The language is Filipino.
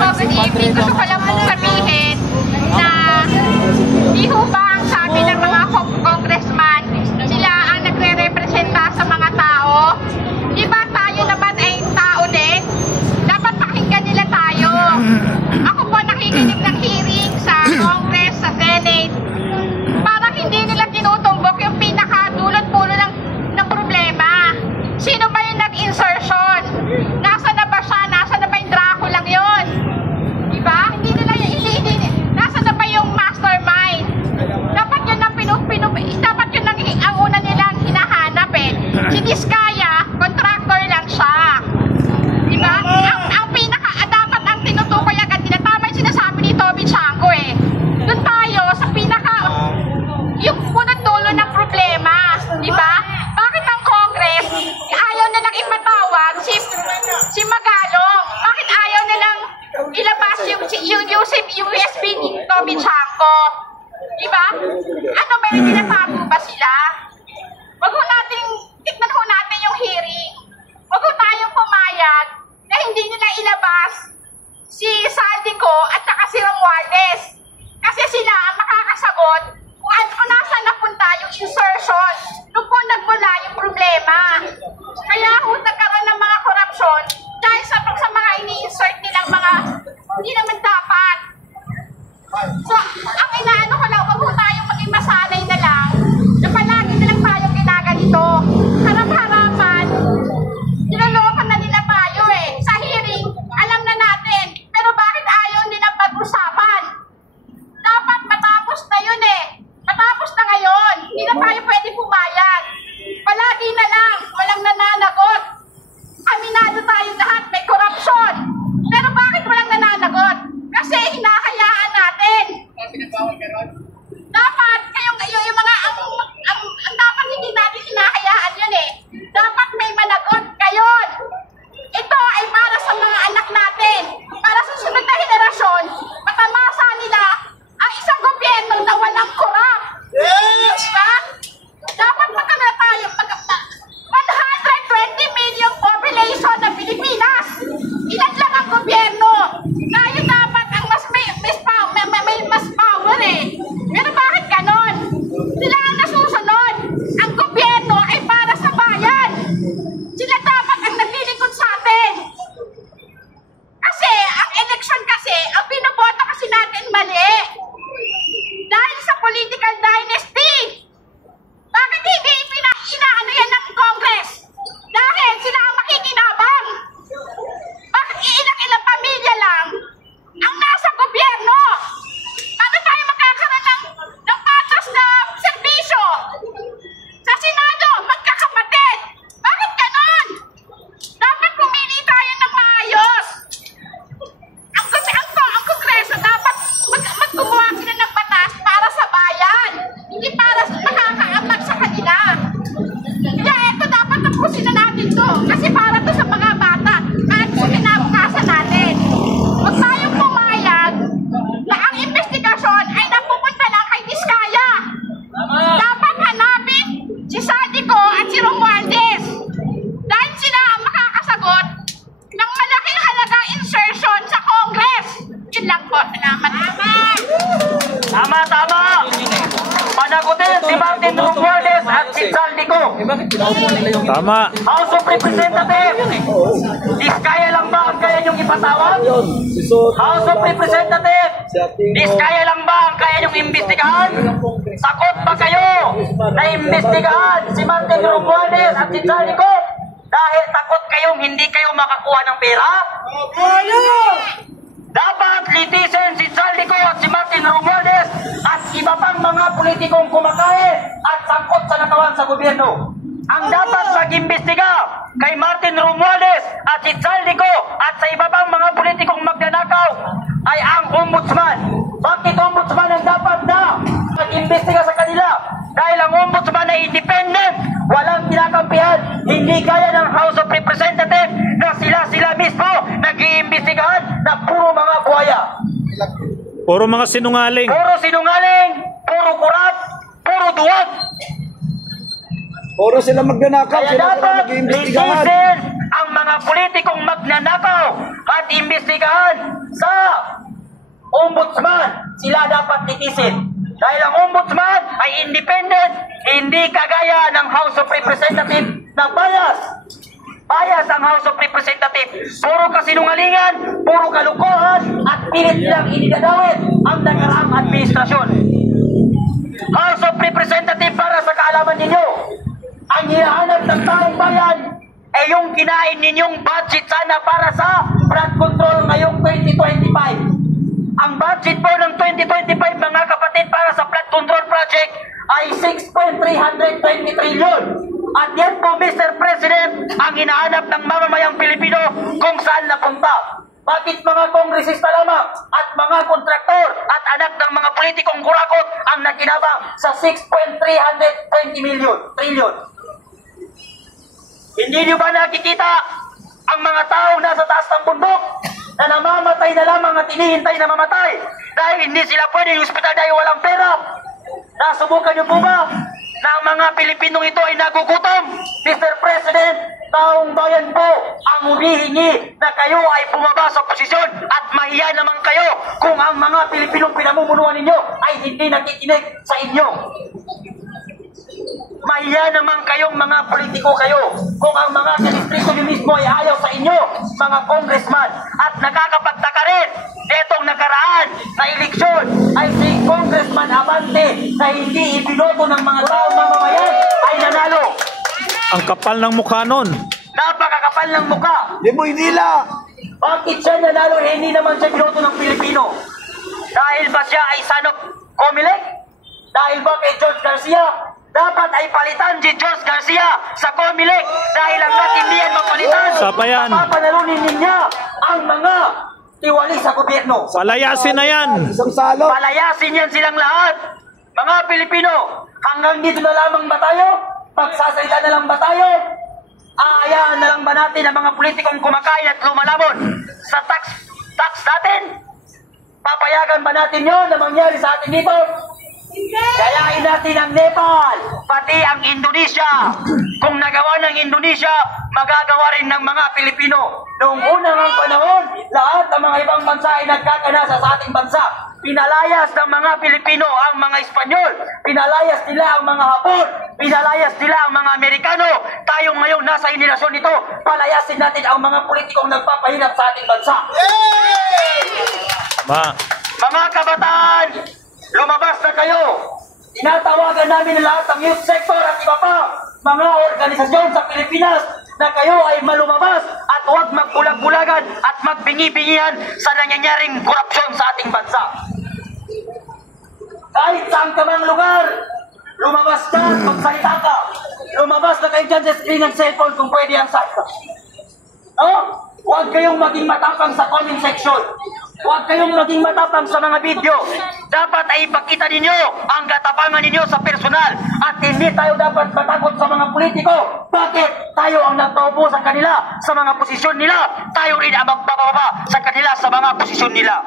po, good evening. Gusto ko lang pong sabihin na di ho ba ang sabi ng mga congressman, sila ang nagre-representa sa mga tao? Di ba tayo naman ay tao din? Dapat pakinggan nila tayo. Ako po nakikinig ng hearing sa Congress, sa Senate. Parang hindi nila tinutumbok yung pinakadulot-pulo ng problema. Sino ba yung nag-insertion? Nasa na ba siya? Nasa na ba yung Dracula yun? Diba? Hindi nila nasa na ba yung mastermind? Dapat yun ang dapat yun ang una nilang hinahanap eh. Si Diskaya, contractor lang siya. Diba? Ang dapat ang tinutukoy agad nila, tama yung sinasabi ni Toby Chanko eh. Doon tayo sa yung punot dulo ng problema. Diba? Bakit ang Congress ayaw nilang ipatawag si Magalong? Bakit ayaw nilang ilabas yung USB ni Toby Chanko? Diba? Ano ba yung tinatago ba sila? Wag ho natin, tignan ho natin yung hearing. Wag ho tayong pumayag na hindi nila ilabas si Saldico at saka si Romualdez. Kasi sila ang makakasagot kung nasaan napunta yung insertion. Doon po nagmula yung problema. Kaya ho nagkaroon ng mga korupsyon dahil sa mga ini-insert nilang mga hindi naman dapat. So, ang inaano ko lang, wag ho tayong maging masanay na lang na palagi na lang tayong ginaganito. Harap-harapan, niloloko na nila tayo eh. Sa hearing, alam na natin. Pero bakit ayaw nilang pag-usapan? Dapat matapos na yun eh. Matapos na ngayon. Hindi na tayo pwede pumayag. Palagi na lang, walang nananagot. Aminado tayong lahat, may korupsyon. Pero bakit walang nananagot? Kasi hinahayaan natin. Dapat, yung mga, ang dapat hindi natin hinahayaan yun eh. Dapat may managot ngayon. Ito ay para sa mga anak natin. Para sa susunod na henerasyon, matamasa nila ang isang gobyerno na walang korap. Diba? Dapat magkana tayo, 120 million population ng Pilipinas. Ilan lang ang gobyerno. Tayo dapat ang may mas power eh. Pero bakit ganon? Sila ang nasusunod. Ang gobyerno ay para sa bayan. Sila dapat ang naglilingkod sa atin. Kasi, ang eleksyon kasi, ang binoboto kasi natin mali. Dahil sa political dynasty. Bakit hindi inaano yan ng Congress? Dahil sila ang makikinabang. Bakit ilang pamilya lang ang nasa gobyerno? Paano tayo magkakaroon ng patas na serbisyo? Sa Senado, magkakapatid. Bakit ganon? Dapat pumili tayo ng maayos. Ang Kongreso dapat maggumawa sila ng batas para sa bayan. Hindi para makakaamag sa kanila. Kaya ito dapat tapusin na natin to. Kasi para to sa mga bata at sa kinabukasan natin. Huwag tayong pumayag na ang investigasyon ay napupunta lang kay Diskaya. Dapat hanapin si Saldico at si Romualdez. Dahil sila ang makakasagot ng malaking halagang insertion sa Congress. Yun lang po. Salamat. Tama! Panagutin si Martin Romualdez at si Saldico. Tama. House of Representatives, Diskaya lang ba ang kaya niyong ipatawag? House of Representatives, Diskaya lang ba ang kaya niyong imbestigahan? Takot ba kayo na imbestigahan si Martin Romualdez at si Saldico? Dahil takot kayong hindi kayo makakuha ng pera? Dapat litisin si Saldico at si Martin Romualdez at iba pang mga politikong kumakain at sangkot sa nakawan sa gobyerno. Ang dapat mag-imbestiga kay Martin Romualdez at si Saldico at sa iba pang mga politikong magnanakaw ay ang ombudsman. Bakit ombudsman ang dapat na mag-imbestiga sa kanila? Dahil ang ombudsman ay independent, walang kinakampihan, hindi kaya ng House of Representatives na sila mismo nag-iimbestigahan na puro mga buhaya. Puro mga sinungaling. Puro sinungaling, puro kurap, puro duwag. Puro sila magnanakaw, Kaya sila dapat mag-iimbestigahan. litisin ang mga politikong magnanakaw at imbestigahan sa ombudsman, sila dapat titisin. Dahil ang ombudsman ay independent, hindi kagaya ng House of Representatives na bias. Bias ang House of Representatives. Puro kasinungalingan, puro kalukuhan, at pilit nilang inidadawit ang nakaraang administrasyon. House of Representatives, para sa kaalaman ninyo, ang hinahanap ng taong bayan ay yung kinain ninyong budget sana para sa flood control ngayong 2025. Ang budget po ng 2025, mga kapatid, para sa flood control project ay 6.320 trillion. At yan po, Mr. President, ang hinahanap ng mamamayang Pilipino kung saan napunta. Bakit mga kongresista lamang at mga kontraktor at anak ng mga politikong kurakot ang nakinabang sa 6.320 trillion? Hindi nyo ba nakikita ang mga taong nasa taas ng bundok na namamatay na lamang at hinihintay na mamatay dahil hindi sila pwede yung hospital dahil walang pera? Nasubukan nyo po ba na ang mga Pilipinong ito ay nagugutom? Mr. President, taong bayan po ang humihingi na kayo ay bumaba sa posisyon at mahiya naman kayo kung ang mga Pilipinong pinamumunuan ninyo ay hindi nakikinig sa inyo. Mahiya naman kayong mga politiko kayo kung ang mga kadistrito nyo mismo ay ayaw sa inyo, mga congressman. At nakakapagtaka rin, netong nakaraan na eleksyon ay si Congressman Abante na hindi ibinoto ng mga taong mamamayan ay nanalo. Ang kapal ng mukha nun. Napakakapal ng mukha. Di mo hinila. Bakit siya nanalo? Hindi naman siya binoto ng Pilipino. Dahil ba siya ay son of Comelec? Dahil ba kay George Garcia? Dapat ay palitan si George Garcia sa Comelec dahil ang natindihan mapalitan. Sapa yan. Papanalunin niya ang mga tiwali sa gobyerno. Palayasin na yan. Isang salo. Palayasin yan silang lahat. Mga Pilipino, hanggang dito na lamang ba tayo? Magsasalita na lang ba tayo? Aayaan na lang ba natin ang mga politikong kumakain at lumalabon sa tax natin? Papayagan ba natin yun na mangyari sa atin dito? Gayahin natin ang Nepal, pati ang Indonesia. Kung nagawa ng Indonesia, magagawa rin ng mga Pilipino. Noong unang panahon, lahat ng mga ibang bansa ay nagkakanasa sa ating bansa. Pinalayas ng mga Pilipino ang mga Espanyol, pinalayas nila ang mga Hapon, pinalayas nila ang mga Amerikano. Tayo ngayon nasa henerasyon nito, palayasin natin ang mga politikong nagpapahirap sa ating bansa. Mga kabataan, lumabas na kayo. Tinatawagan namin lahat ng youth sector at iba pa, mga organisasyon sa Pilipinas, na kayo ay malumabas at huwag magbulag-bulagan at magbingi-bingihan sa nangyayaring korupsyon sa ating bansa. Kahit saan ka mang lugar, lumabas ka at magsalita ka. Lumabas na kayo dyan sa screen ng cellphone kung pwede ang salita. No? Huwag kayong maging matapang sa comment section. Huwag kayong maging matapang sa mga video. Dapat ay ipakita ninyo ang katapangan ninyo sa personal. At hindi tayo dapat matakot sa mga politiko. Bakit? Tayo ang nagpaupo sa kanila sa mga posisyon nila. Tayo rin ang magbababa sa kanila sa mga posisyon nila.